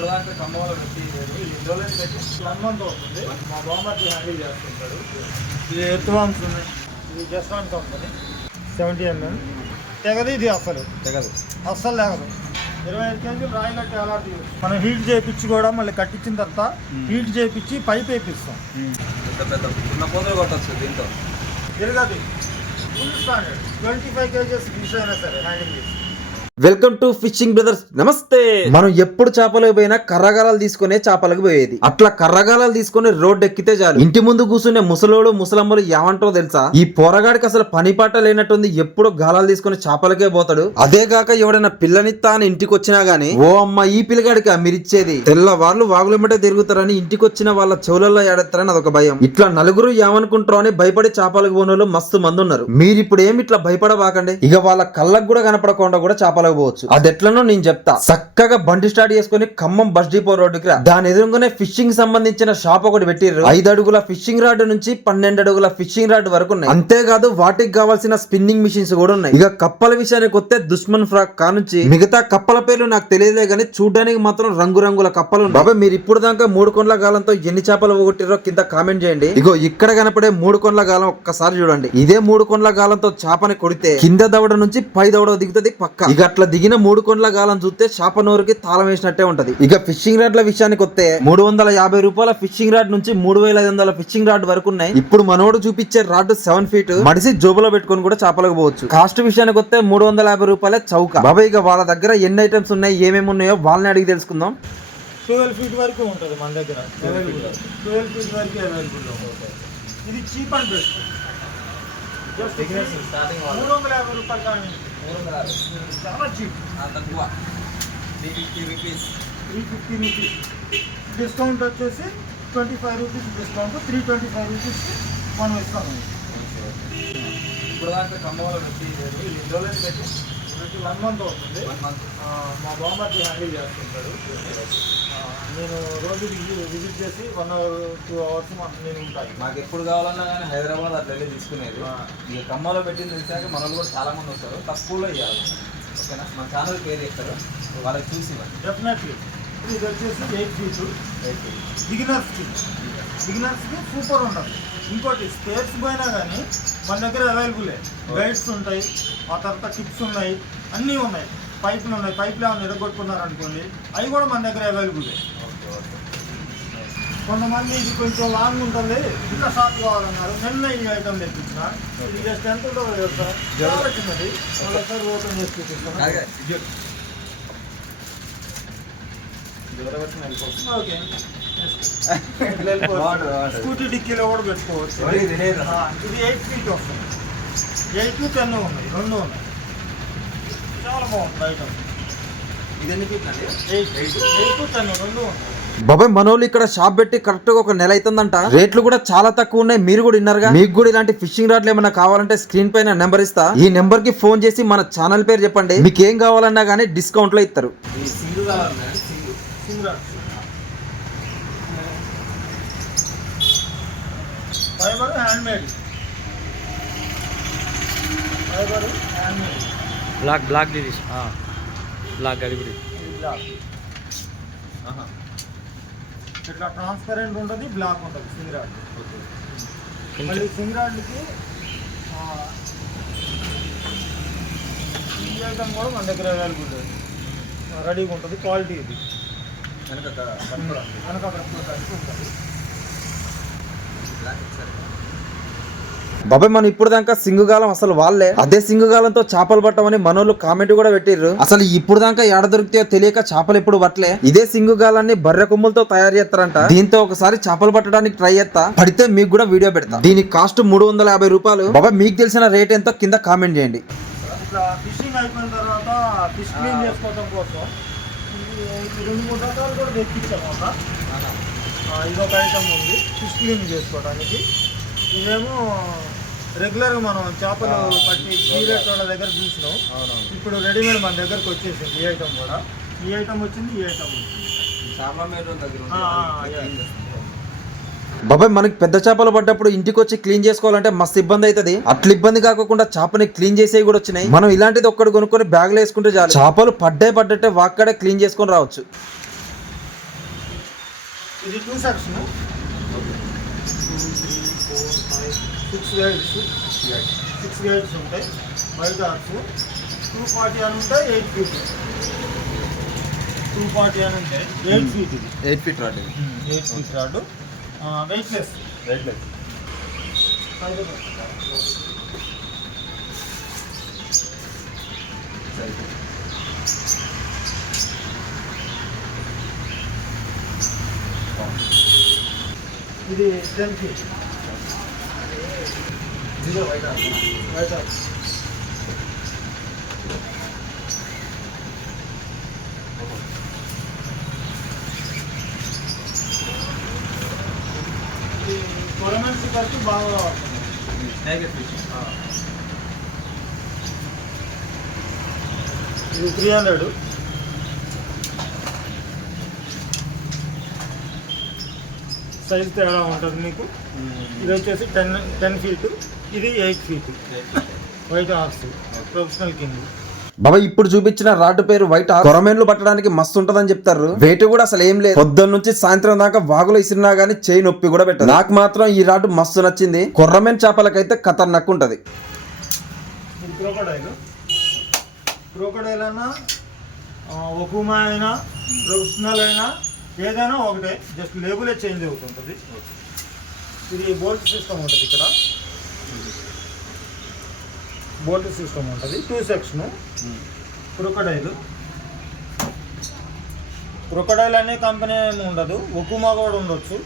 ఇప్పుడు దాకా ఖమ్మంలో పెట్టి ఇండోలేని పెట్టి 1 month అవుతుంది. మా బామ్మర్ది హ్యాండిల్ చేస్తుంటాడు. ఇది ఎర్త్వామ్స్ ఉన్నాయి. ఇది జస్వాన్ కంపెనీ 70 mm. తెగదు ఇది, అసలు తెగదు, అస్సలు లేగదు. 25 kg రాయి కట్టి అలాంటి మనం హీట్ చేయించి కూడా మళ్ళీ కట్టించిన తర్వాత హీట్ చేయించి పైప్ వేపిస్తాం. పెద్ద పెద్ద చిన్న పోతలు కొట్టచ్చు దీంతో. తిరగదు, ఫుల్ స్టాండర్డ్ 25 kg ఫిష్ అయినా సరే హ్యాండిల్ చేసి. Welcome to fishing brothers. నమస్తే. మనం ఎప్పుడు చేపలకు పోయినా కర్రగాలాలు తీసుకునే చేపలకు పోయేది. అట్లా కర్రగాలాలు తీసుకుని రోడ్డు ఎక్కితే చాలు ఇంటి ముందు కూర్చునే ముసలోడు ముసలమ్మలు ఏమంటారో తెలుసా? ఈ పోరగాడికి అసలు పని పాట లేనట్టుంది, ఎప్పుడు గాలాలు తీసుకుని చేపలకే పోతాడు. అదే గాక ఎవడైనా పిల్లనిత్తా అని ఇంటికి వచ్చినా గానీ, ఓ అమ్మ ఈ పిల్లగాడికి మీరిచ్చేది తెల్లవార్లు వాగులమ్మటే తిరుగుతారని ఇంటికి వచ్చిన వాళ్ళ చెవులలో ఏడెత్తారని అదొక భయం. ఇట్లా నలుగురు ఏమనుకుంటారో అని భయపడి చేపలకు పోనోళ్ళు మస్తు మంది ఉన్నారు. మీరు ఇప్పుడు ఏమి ఇట్లా భయపడబాకండి. ఇక వాళ్ళ కళ్ళకు కూడా కనపడకుండా కూడా చేపలకు పోవచ్చు. అది ఎట్లనో నేను చెప్తా. చక్కగా బండి స్టార్ట్ చేసుకుని ఖమ్మం బస్ డిపో రోడ్డుకి రా. దాని ఎదురుగానే ఫిషింగ్ సంబంధించిన షాప్ ఒకటి పెట్టిర్రు. 5 అడుగుల ఫిషింగ్ రాడ్ నుంచి 12 అడుగుల ఫిషింగ్ రాడ్ వరకు ఉన్నాయి. అంతేకాదు వాటికి కావాల్సిన స్పిన్నింగ్ మిషన్స్ కూడా ఉన్నాయి. ఇక కప్పల విషయానికి వస్తే దుష్మన్ ఫ్రాక్ కానుంచి మిగతా కప్పల పేర్లు నాకు తెలియలే గానీ చూడడానికి మాత్రం రంగురంగుల కప్పలు ఉన్నాయి. బాబా మీరు ఇప్పుడు దాకా 3 కొండ్ల గాలంతో ఎన్ని చేపలు పోగొట్టిరో కింద కామెంట్ చేయండి. ఇగో ఇక్కడ కనపడే 3 కొండ్ల గాలం ఒక్కసారి చూడండి. ఇదే 3 కొండ్ల గాలంతో చేపని కొడితే కింద దవడ నుంచి పై దవడ దిగుతుంది పక్క. ఇక అట్లా దిగిన 3 కొండ్ల గాలం చూస్తే చేప నోరుకి తాళం వేసినట్టే ఉంటది. ఇక ఫిషింగ్ రాడ్ల విషయానికి వస్తే 350 రూపాయల ఫిషింగ్ రాడ్ నుంచి 3500 ఫిషింగ్ రాడ్ వరకు ఉన్నాయి. ఇప్పుడు మనోడు చూపించే రాడ్ 7 feet మడిసి జోబులో పెట్టుకొని కూడా చేపలకు పోవచ్చు. కాస్ట్ విషయానికి వస్తే 350 రూపాయలే చౌక. బాబా ఇక వాళ్ళ దగ్గర ఎన్ని ఐటమ్స్ ఉన్నాయి, ఏమేమి ఉన్నాయో వాళ్ళని అడిగి తెలుసుకుందాం. 12 feet వరకు ఉంటుంది మన దగ్గర. 12 feet వరకు అవైలబుల్ ఉంటుంది. ఇది చీప్ అండ్ బెస్ట్. 350 రూపాయలు కానీ చాలా చీప్. తక్కువ 350 రూపీస్. 350 రూపీస్ డిస్కౌంట్ వచ్చేసి 25 రూపీస్ డిస్కౌంట్. 325 రూపీస్కి మనం ఇస్తాము. ఇప్పుడు దాకా ఖమ్మంలో పెట్టి ఇండోలేని పెట్టి 1 month అవుతుంది. 1 month. మా బామ్మర్ది హ్యాండిల్ చేస్తుంటాడు. నేను రోజు విజిట్ చేసి 1 hour 2 hours నేను ఉంటాను. మాకు ఎప్పుడు కావాలన్నా కానీ హైదరాబాద్ అట్లా వెళ్ళి తీసుకునేది. ఇక ఖమ్మంలో పెట్టింది తెలిసాక మన వాళ్ళు కూడా చాలా మంది వస్తారు. తక్కువలో ఇవ్వాలి. ఓకేనా? మన ఛానల్ పేరు చెప్తారు, వాళ్ళకి చూసి డెఫినెట్లీ. ఇది వచ్చేసి 8 feet బిగినర్స్కి సూపర్ ఉంటుంది. ఇంకోటి స్పేర్స్ పోయినా కానీ మన దగ్గర అవైలబులే. గైడ్స్ ఉంటాయి, ఆ తర్వాత టిప్స్ ఉన్నాయి, అన్నీ ఉన్నాయి. పైపులు ఉన్నాయి. పైపులు ఏమైనా ఎరగొట్టుకున్నారనుకోండి, అవి కూడా మన దగ్గర అవైలబులే. కొంతమంది ఇది కొంచెం లాంగ్ ఉంటుంది, ఇంకా షార్ట్ కావాలన్నారు. నిన్న ఈ ఐటమ్ తెప్పించిన. ఇది జస్ట్ ఎంత ఉంటుందో తెలుసా? చాలా చిన్నది. ఒకసారి ఓపెన్ చేసి చూపిస్తాను. ఓకే, స్కూటీ డిక్కీలో కూడా పెట్టుకోవచ్చు. ఇది 8 feet వస్తుంది. 8 to 10 ఉన్నాయి, 2 ఉన్నాయి. చాలా బాగుంటుంది ఐటమ్. ఇది ఎన్ని ఫీట్ అండి? 8 to 10 2 ఉన్నాయి. బాబాయ్ మనోళ్ళు ఇక్కడ షాప్ పెట్టి కరెక్ట్ గా 1 నెల అవుతుందంట. రేట్లు కూడా చాలా తక్కువ ఉన్నాయి. మీరు కూడా విన్నారుగా. మీకు కూడా ఇలాంటి ఫిషింగ్ రాడ్లు ఏమైనా కావాలంటే స్క్రీన్ పైన నెంబర్ ఇస్తా. ఈ నెంబర్ కి ఫోన్ చేసి మన ఛానల్ పేరు చెప్పండి. మీకు ఏం కావాలన్నా గానీ డిస్కౌంట్ లో ఇస్తారు. Fibre handmade. Black these black గడిబిడి. ఇట్లా ట్రాన్స్పరెంట్ ఉంటుంది, బ్లాక్ ఉంటుంది సింగ్ రాడ్. మళ్ళీ సింగ్ రాడ్కి ఈ ఐటమ్ కూడా మన దగ్గర అవైలబుల్ రెడీగా ఉంటుంది. క్వాలిటీ ఇది వెనక పెట్టుకోవడానికి ఉంటుంది. బాబాయ్ మనం ఇప్పుడు దాకా సింగుగాలం అసలు వాళ్ళే అదే సింగుగాలంతో చేపలు పట్టమని మనోళ్ళు కామెంట్ కూడా పెట్టిర్రు. అసలు ఇప్పుడు దాకా ఏడ దొరికితే తెలియక చేపలు ఎప్పుడు పట్టలే. ఇదే సింగుగాలాన్ని బర్రె కొమ్ములతో తయారు చేస్తారంట. దీంతో ఒకసారి చేపలు పట్టడానికి ట్రై చేస్తా. పడితే మీకు కూడా వీడియో పెడతా. దీని కాస్ట్ 350 రూపాయలు. బాబాయ్ మీకు తెలిసిన రేట్ ఎంతో కింద కామెంట్ చేయండి. ఇట్లా ఫిషింగ్ అయిపోయిన తర్వాత ఫిష్ క్లీన్ చేసుకోవడం కోసం 2-3 రకాలు కూడా తెప్పించాము. ఇదొక ఐటమ్ ఉంది ఫిష్ క్లీన్ చేసుకోవడానికి. ఇవేమో రెగ్యులర్గా మనం చేపలు పట్టి సీరియట్ వాళ్ళ దగ్గర చూసినాం. ఇప్పుడు రెడీమేడ్ మన దగ్గరకు వచ్చేసింది. ఈ ఐటమ్ కూడా, ఈ ఐటమ్ వచ్చింది, ఈ ఐటమ్ బాబాయ్ మనకి పెద్ద చేపలు పడ్డప్పుడు ఇంటికి వచ్చి క్లీన్ చేసుకోవాలంటే మస్తు ఇబ్బంది అవుతుంది. అట్లా ఇబ్బంది కాకుండా చేపని క్లీన్ చేసేవి కూడా వచ్చినాయి. మనం ఇలాంటిది ఒక్కటి కొనుక్కొని బ్యాగ్ లో వేసుకుంటే చాలు. చేపలు పడ్డట్టే వాక్కడే క్లీన్ చేసుకొని రావచ్చు. ఇది 2 సెక్షన్ 6 గైడ్స్ 6 గైడ్స్ ఉంటాయి. వైట్ ఆర్ట్స్ 240 అని ఉంటాయి. 8 ఫీట్ 240 అని ఉంటాయి. 8 ఫీట్ ఇది 8 ఫీట్ రాడ్ ఇది. 8 ఫీట్ రాడ్. వెయిట్లెస్ రైట్లెస్. ఇది 10 ఫీట్ ఇది వైట్ ఆర్ట్. White arts. ఇది టోర్నమెంట్స్ కలిపి బాగా వాడుతున్నాం. స్నాగెట్ ఫిష్. ఇది 300. సైజ్ తేడా ఉంటుంది మీకు. ఇది వచ్చేసి 10 ఫీట్, ఇది 8 feet. White arts professional king. బాబా ఇప్పుడు చూపించిన రాడ్ పేరు వైట్ ఆర్ట్. కొరమేన్లు పట్టడానికి మస్తు ఉంటదని చెప్తారు. వెయిట్ కూడా అసలు ఏం లేదు. పొద్దున్న నుంచి సాయంత్రం దాకా వాగులో ఇసిరినా గానీ చేయి నొప్పి కూడా పెట్టదు. నాకు మాత్రం ఈ రాడ్ మస్తు నచ్చింది. కొర్రమేన్ చేపలకైతే ఖతర్నాక్ ఉంటది. ఇది క్రోకడైల్ అయినా ఒకుమా అయినా ప్రొఫెషనల్ అయినా ఏదైనా ఒకటే, జస్ట్ లేబులే చేంజ్ అవుతుంటుంది. ఇది బోల్ట్ సిస్టమ్ ఉంటుంది. ఇక్కడ బోల్ట్ సిస్టమ్ ఉంటుంది. 2 సెక్షన్ క్రొకడైల్ అనే కంపెనీ ఏమి ఉండదు. ఒకుమా కూడా ఉండొచ్చు.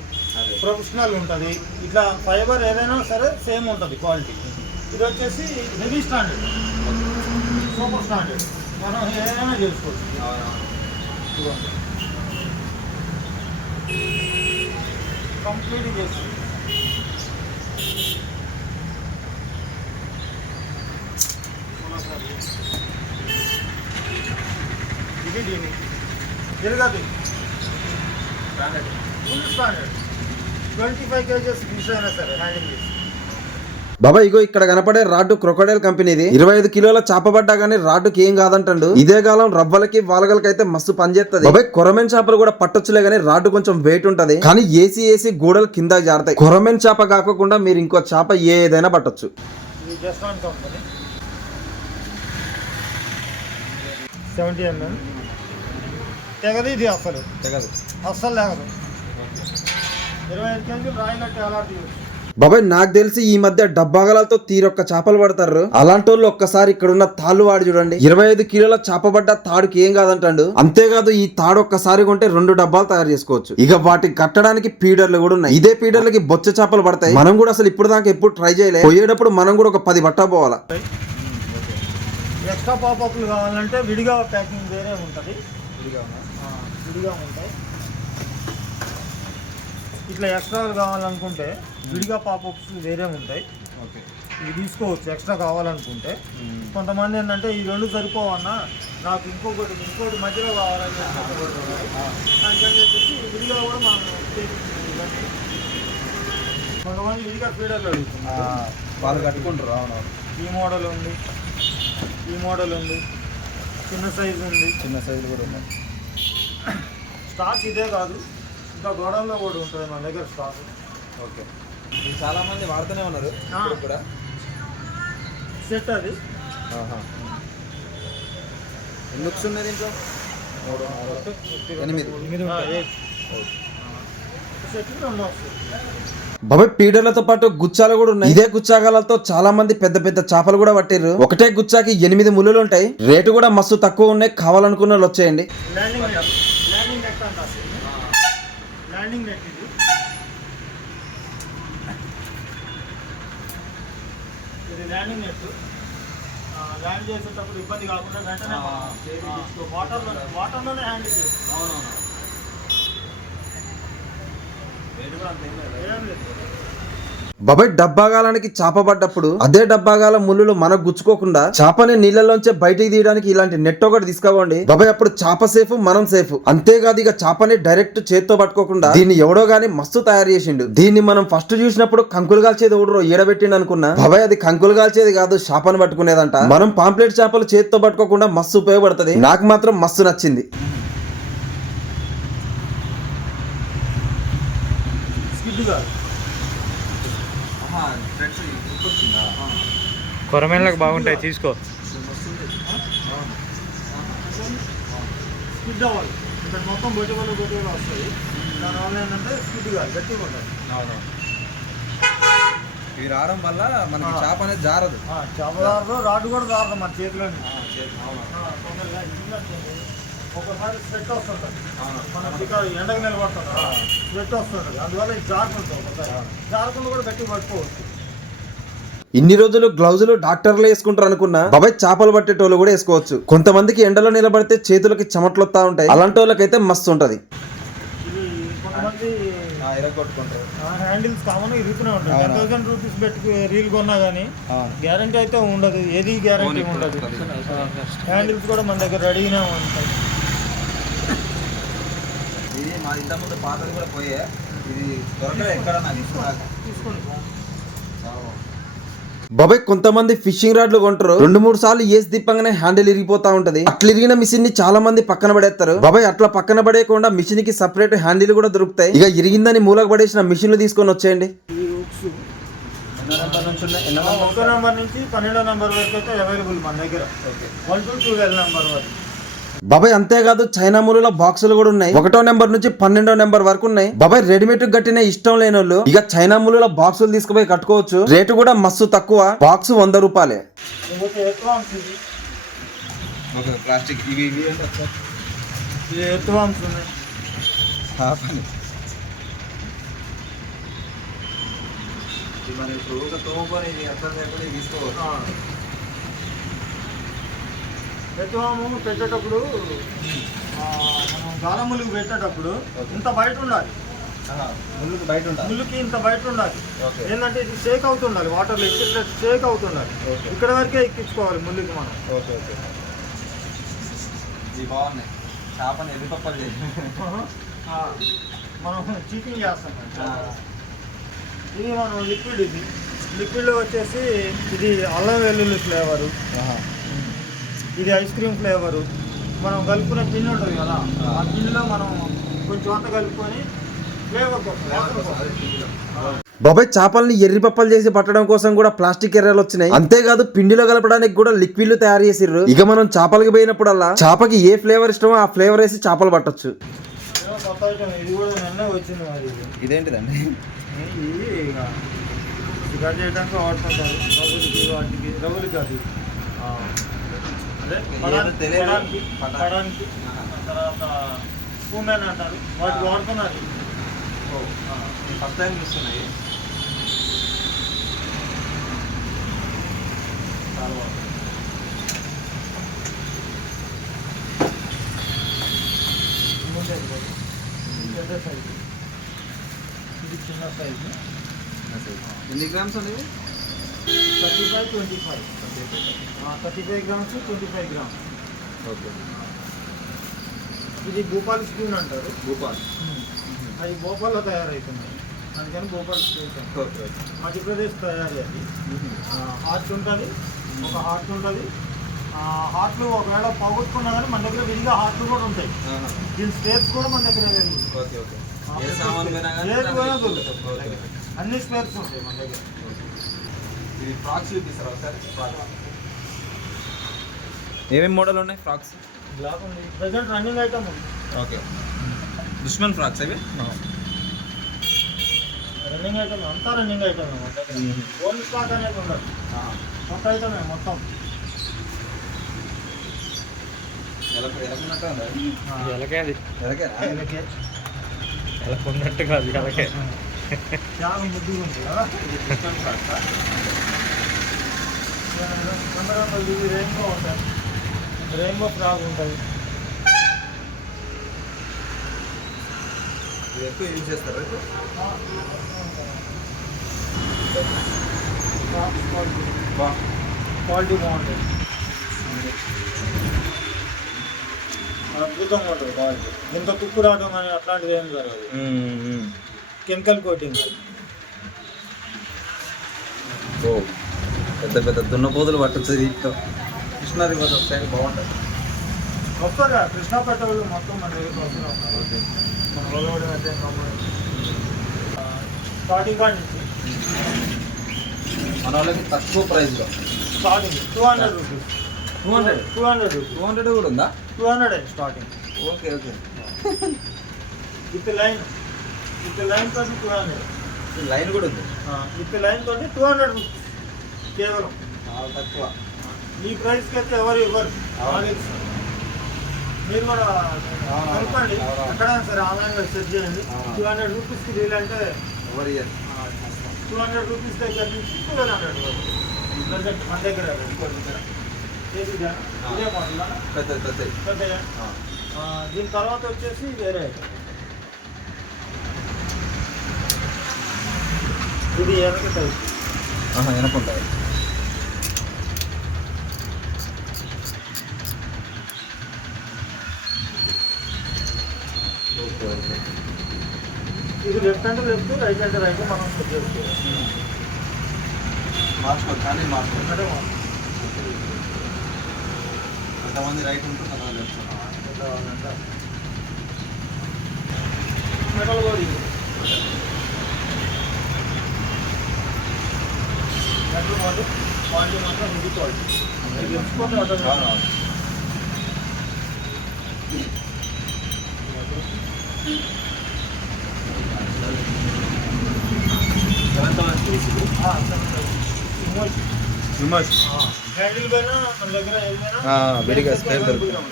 ప్రొఫెషనల్ ఉంటుంది. ఇట్లా ఫైబర్ ఏదైనా సరే సేమ్ ఉంటుంది క్వాలిటీ. ఇది వచ్చేసి హెవీ స్టాండర్డ్, సూపర్ స్టాండర్డ్. మనం ఏదైనా చేసుకోవచ్చు. కంప్లీట్ చేస్తుంది. ఇది దీన్ని తిరగదు. ఫుల్ స్టాండర్డ్ 25 kgs ఫిష్ అయినా సరే హ్యాండింగ్ చేసి. బాబా ఇగో ఇక్కడ కనపడే రాడ్డు క్రొకడైల్ కంపెనీది. 25 కిలోల చేప పడ్డా గానీ రాడ్డుకి ఏం కాదంటాడు. ఇదే కాలం రవ్వలకి వాలగలకి అయితే మస్తు పనిచేస్తుంది. బాబాయ్ కొరమేన్ చేపలు కూడా పట్టొచ్చులే గానీ రాడ్డు కొంచెం వెయిట్ ఉంటది. కానీ ఏసీ గోడలు కింద జారుతాయి. కొరమేన్ చేప కాకుండా మీరు ఇంకో చేప ఏదైనా పట్టొచ్చు. ఇది జస్టాన్ కంపెనీ 70 mm. తెగదు ఇది అసలు తెగదు. అస్సలు లేగదు. 25 kg రాయినట్టు ఎలా తీయచ్చు. బాబాయ్ నాకు తెలిసి ఈ మధ్య డబ్బాగలతో తీరొక్క చేపలు పడతారు. అలాంటి వాళ్ళు ఒక్కసారి ఇక్కడ ఉన్న తాళ్ళు వాడి చూడండి. 25 కిలోల చేప పడ్డ తాడుకి ఏం కాదంటాడు. అంతేకాదు ఈ తాడు ఒక్కసారి కొంటే 2 డబ్బాలు తయారు చేసుకోవచ్చు. ఇక వాటికి కట్టడానికి పీడర్లు కూడా ఉన్నాయి. ఇదే పీడర్లకి బొచ్చ చేపలు పడతాయి. మనం కూడా అసలు ఇప్పుడు దాకా ఎప్పుడు ట్రై చేయలేదు. పోయేటప్పుడు మనం కూడా ఒక 10 బట్టా పోవాలా. ఎక్స్ట్రా పాపప్లు కావాలంటే విడిగా ప్యాకింగ్ వేరే ఉంటుంది. విడిగా ఉంటాయి. ఇట్లా ఎక్స్ట్రాలు కావాలనుకుంటే విడిగా పాపప్స్ వేరే ఉంటాయి. ఓకే. ఇవి తీసుకోవచ్చు ఎక్స్ట్రా కావాలనుకుంటే. కొంతమంది ఏంటంటే ఈ 2 సరిపోవన్నా, నాకు ఇంకోటి మధ్యలో కావాలని అందుకని చెప్పేసి విడిగా కూడా మనం ఇవన్నీ. కొంతమంది విడిగా ఫీడర్లు అడుగుతున్నారు. వాళ్ళు కట్టుకుంటారు. అవునవును. ఈ మోడల్ ఉంది, ఈ మోడల్ ఉంది, చిన్న సైజు ఉంది. చిన్న సైజు కూడా ఉన్నాయి. స్టాక్ ఇదే కాదు, ఇంకా గోడౌన్లో కూడా ఉంటుంది మన దగ్గర స్టాక్. ఓకే. ఇది చాలా మంది వాడుతూనే ఉన్నారు ఇప్పుడు కూడా. సెట్ అది ఎన్ని లుక్స్ ఉన్నాయి దీంట్లో? 3, 4, 8. సెట్ 2 వస్తుంది. బాబాయ్ పీడర్లతో పాటు గుచ్చాలు కూడా ఉన్నాయి. ఇదే గుచ్చాగాలతో చాలా మంది పెద్ద పెద్ద చేపలు కూడా పట్టిర్రు. ఒకటే గుచ్చాకి 8 ముళ్ళులు ఉంటాయి. రేటు కూడా మస్తు తక్కువ ఉన్నాయి. కావాలనుకున్న వాళ్ళు వచ్చేయండి. ల్యాండింగ్ నెట్ అంటారు. ల్యాండింగ్ నెట్ ఇది ల్యాండింగ్ నెట్. ల్యాండ్ చేసేటప్పుడు ఇబ్బంది కాకుండా వెంటనే వాటర్లోనే హ్యాండిల్ చేస్తాం. అవునవును. రేటు కూడా అంత ఏం లేదు. బాబాయ్ డబ్బాగాలానికి చేప పడ్డప్పుడు అదే డబ్బాగాల ముళ్ళు మనకు గుచ్చుకోకుండా చేపని నీళ్ళలోంచే బయటికి తీయడానికి ఇలాంటి నెట్ ఒకటి తీసుకోండి బాబాయ్. అప్పుడు చేప సేఫ్, మనం సేఫ్. అంతేకాదు ఇక చేపని డైరెక్ట్ చేత్తో పట్టుకోకుండా దీన్ని ఎవడో గానీ మస్తు తయారు చేసిండు. దీన్ని మనం ఫస్ట్ చూసినప్పుడు కంకులు కాల్చేది ఎవడో ఈడబెట్టిండు అనుకున్నా. బాబాయ్ అది కంకులు కాల్చేది కాదు, చేపని పట్టుకునేదంట. మనం పాంప్లెట్ చేపలు చేత్తో పట్టుకోకుండా మస్తు ఉపయోగపడుతుంది. నాకు మాత్రం మస్తు నచ్చింది. స్కిడ్ కాదు. ఫ్రెండ్స్ వచ్చిందా? కొరమేళ్ళకి బాగుంటాయి, తీసుకో. స్కిడ్ అవ్వాలి, ఇక్కడ మొత్తం బొట్టుబలు వస్తాయి. దానివల్ల ఏంటంటే స్కిడ్ కాదు, గట్టిగా ఉంటుంది. అవును, ఇవి రావడం వల్ల మనకి చేప అనేది జారదు. చేప జారదు, రాడు కూడా జారదు మన చేతిలో. ఒకసారి స్వెట్ వస్తుంటుంది, మనకి ఇక్కడ ఎండకు నిలబడుతుంది, స్వెట్ వస్తుంటుంది, అందువల్ల ఇది జారుకుంటుంది. ఒకసారి జారకుండా కూడా గట్టిగా పట్టుకోవచ్చు. ఇన్ని రోజులు గ్లౌజులు డాక్టర్లు వేసుకుంటారు అనుకున్నా బాబాయ్ చేపలు పట్టేటోళ్ళు కూడా వేసుకోవచ్చు. కొంతమందికి ఎండలో నిలబడితే చేతులకి చెమట్లు వస్తా ఉంటాయి, అలాంటి వాళ్ళకైతే మస్తు ఉంటది. ఇది కొంతమంది ఎరగొట్టుకుంటారు, హ్యాండిల్స్ కామన్ ఇరుగుతూనే ఉంటాయి. 10,000 రూపీస్ పెట్టి రీల్ కొన్నా కానీ గ్యారంటీ అయితే ఉండదు, ఏది గ్యారంటీ ఉండదు. హ్యాండిల్స్ కూడా మన దగ్గర రెడీగానే ఉంటాయి. ఇది మా ఇంతకుముందు పాతది కూడా పోయే, ఇది దొరకదు ఎక్కడ నాకు తీసుకోండి. బాబాయ్ కొంతమంది ఫిషింగ్ రాడ్లు కొంటారు, 2-3 సార్లు ఏసి తిప్పంగానే హ్యాండిల్ ఇరిగిపోతా ఉంటది. అట్లా ఇరిగిన మిషన్ ని చాలా మంది పక్కన పడేస్తారు. బాబాయ్ అట్లా పక్కన పడేయకుండా మిషన్ కి సపరేట్ హ్యాండిల్ కూడా దొరుకుతాయి. ఇక ఇరిగిందని మూలకు పడేసిన మిషన్లు తీసుకొని వచ్చేయండి. ఒక నెంబర్ నుంచి 12వ నెంబర్ వరకు అయితే అవైలబుల్ మన దగ్గర. 1 to 12 నెంబర్ వరకు. బాబాయ్ అంతేకాదు చైనా మూల బాక్సులు కూడా ఉన్నాయి. 1వ నెంబర్ నుంచి 12వ నెంబర్ వరకు ఉన్నాయి. బాబాయ్ రెడీమేడ్ కట్టిన ఇష్టం లేని వాళ్ళు ఇక చైనా మూల బాక్సులు తీసుకుపోయి కట్టుకోవచ్చు. రేటు కూడా మస్తు తక్కువ, బాక్స్ 100 రూపాయలే. ప్లాస్టిక్ ఇవి ఎర్త్వామ్స్ ఉన్నాయి. మన ఇప్పుడు తోముకొని ఇది అర్థం లేకుండా తీసుకోవచ్చు. ఎర్త్వాము పెట్టేటప్పుడు మనం గాలం ములుగు పెట్టేటప్పుడు ఇంత బయట ఉండాలి, ముళ్ళుకి బయట ఉండాలి, ముళ్ళుకి ఇంత బయట ఉండాలి. ఏంటంటే ఇది షేక్ అవుతుండాలి, వాటర్లో ఎక్కిట్లేదు షేక్ అవుతుండాలి. ఇక్కడ వరకే ఎక్కించుకోవాలి ముళ్ళుకి మనం. ఓకే ఓకే, ఇవి బాగున్నాయి. చేపని ఎదిపప్పలు చేసి మనం చీకింగ్ చేస్తాం. ఇది మనం లిక్విడ్, ఇది లిక్విడ్లో వచ్చేసి ఇది అల్లం వెల్లుల్లి ఫ్లేవరు, ఇది ఐస్ క్రీమ్ ఫ్లేవరు. మనం కలుపుకునే పిండి ఉంటుంది కదా, ఆ పిండిలో మనం కొంచెం అంత కలుపుకొని ఫ్లేవర్ కోసం. బాబాయ్ చేపల్ని ఎర్రి పప్పలు చేసి పట్టడం కోసం కూడా ప్లాస్టిక్ ఎర్రలు వచ్చినాయి. అంతేకాదు పిండిలో కలపడానికి కూడా లిక్విడ్లు తయారు చేసిర్రు. ఇక మనం చేపలకి పోయినప్పుడల్లా చేపకి ఏ ఫ్లేవర్ ఇష్టమో ఆ ఫ్లేవర్ వేసి చేపలు పట్టొచ్చు. కొత్త ఐటమ్ ఇది కూడా నిన్నే వచ్చింది. మరి ఇదేంటిదండి? ఇది ఇక షికారు చేయడానికి వాడుతుంటారు, రవ్వులకి వాటికి. రవ్వులకి అది అదే పడానికి, తర్వాత పూమెన్ అంటారు, వాటికి వాడుతున్నారు. ఫస్ట్ టైం చూస్తున్నాయి. పెద్ద సైజు, ఇది చిన్న సైజు. ఎన్ని గ్రామ్స్ ఉన్నాయి? 35, 25. 35 గ్రామ్స్, 25 గ్రామ్స్. ఓకే. ఇది భూపాల్ స్పూన్ అంటారు. భూపాల్ అది భోపాల్లో తయారవుతున్నాయి, అందుకని భోపాల్ స్పూన్ అంటారు. ఓకే. మధ్యప్రదేశ్ తయారీ అది. హార్ట్ ఉంటుంది, ఒక హార్ట్ ఉంటుంది. హార్ట్లు ఒకవేళ పోగొట్టుకున్నా కానీ మన దగ్గర విడిగా హార్ట్లు కూడా ఉంటాయి. దీని స్పేర్స్ కూడా మన దగ్గర ఓకే ఓకే. ఏ సామాన్ పోయినా కానీ దొరుకుతాయి, అన్ని స్పేర్స్ ఉంటాయి మన దగ్గర. ఇది ఫ్రాక్స్ చూపిస్తారా ఒకసారి? ఏమేమి మోడల్ ఉన్నాయి ఫ్రాక్స్? బ్లాక్ ఉంది, ప్రజెంట్ రన్నింగ్ ఐటమ్ ఉంది. ఓకే. దుష్మన్ ఫ్రాక్స్ అవి? రన్నింగ్ ఐటమ్ అంతా రన్నింగ్ ఐటమ్ మన దగ్గర. ఓల్డ్ స్టాక్ అనేది ఉండదు, కొత్త ఐటమే మొత్తం. ఎలకున్నట్టు ఉంది. ఎలకే అది, ఎలకేనా? ఎలకున్నట్టు కాదు, ఎలకే. చాలా ముద్దుగా ఉంది కదా. దుష్మన్ ఫ్రాక్స్ ఇది రెయిన్బో ఉంటుంది, రెయిన్బో ఫ్రాక్ ఉంటుంది. ఇది ఎక్కువ యూజ్ చేస్తారు రేపు? క్వాలిటీ బాగుంటుంది, అద్భుతంగా ఉంటుంది క్వాలిటీ. ఇంత తుక్కు రావడం కానీ అట్లాంటిది ఏం జరగదు, కెమికల్ కోటింగ్. పెద్ద పెద్ద దున్నపోతులు పట్టచ్చు దీంట్లో. కృష్ణా రివర్ సైడ్ బాగుంటుంది. వస్తారా కృష్ణాపేట వాళ్ళు మొత్తం మన దగ్గర వస్తూనే ఉన్నారు. మన వాళ్ళు కూడా అయితే స్టార్టింగ్ కాడి నుంచి మన వాళ్ళకి తక్కువ ప్రైస్లో స్టార్టింగ్ 200 రూపీస్ 200 200 రూపీస్ 200 కూడా ఉందా? 200 starting okay okay. With line తోటి 200 ఈ లైన్ కూడా ఉంది. విత్ లైన్ తోటి 200 రూపీస్ కేవలం. చాలా తక్కువ. ఈ ప్రైస్కి అయితే ఎవరు ఇవ్వరు. మీరు కూడా కనుక్కోండి, ఎక్కడైనా సరే ఆన్లైన్లో సెర్చ్ చేయండి. 200 రూపీస్కి వీలంటే ఎవరు ఇయర్ 200 రూపీస్ దగ్గర నుంచి 1200 వరకు ప్రజెంట్ మన దగ్గర చేసిదా ఇదే మోడల్ పెద్ద పెద్దగా. దీని తర్వాత వచ్చేసి వేరే ఐటమ్. ఇది వెనక టైప్ వెనకుంటాయి. Okay okay. ఇది లెఫ్ట్ అంటే లెఫ్ట్, రైట్ అంటే రైట్ మనం సెట్ చేసుకోవాలి. మార్చుకో కానీ మార్చుకో. అంటే మనం కొంతమంది రైట్ ఉంటుంది, కొంతమంది లెఫ్ట్. మెటల్ కూడా ఇది మెటల్ మోడల్ క్వాలిటీ మాత్రం ఇది క్వాలిటీ ఇది ఎంచుకోండి. ఆటోమేటిక్ హ్యాండిల్ పైన మన దగ్గర ఏమైనా విడిగా స్కేల్ దొరుకుతుంది.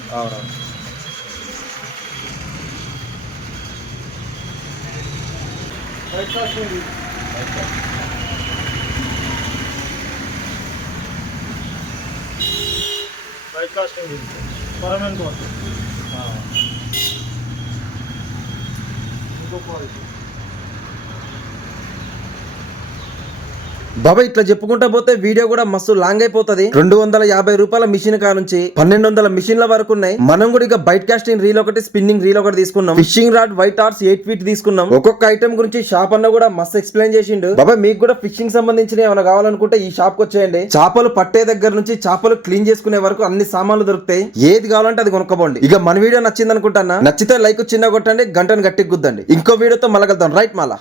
రైట్ కాస్ట్ ఉంది. రైట్ కాస్ట్ ఉంది పరమేంట్ కోర్స్ ఇంకో క్వాలిటీ. బాబా ఇట్లా చెప్పుకుంటా పోతే వీడియో కూడా మస్తు లాంగ్ అయిపోతుంది. 250 రూపాయల మిషన్ కా నుంచి 1200 మిషన్ల వరకు ఉన్నాయి. మనం కూడా ఇక బైట్ కాస్టింగ్ రీల్ ఒకటి, స్పిన్నింగ్ రీల్ ఒకటి తీసుకున్నాం. Fishing rod white horse 8 feet తీసుకున్నాం. ఒక్కొక్క ఐటమ్ గురించి షాప్ అన్న కూడా మస్తు ఎక్స్ప్లెయిన్ చేసిండు. బాబా మీకు కూడా ఫిషింగ్ సంబంధించిన ఏమైనా కావాలనుకుంటే ఈ షాప్ కి వచ్చేయండి. చేపలు పట్టే దగ్గర నుంచి చేపలు క్లీన్ చేసుకునే వరకు అన్ని సామాన్లు దొరుకుతాయి. ఏది కావాలంటే అది కొనుక్కోండి. ఇక మన వీడియో నచ్చింది అనుకుంటానా? నచ్చితే లైక్ చిన్న కొట్టండి, గంటను గట్టికి గుద్దండి. ఇంకో వీడియోతో మళ్ళీ కలుద్దాం. రైట్ మాలా.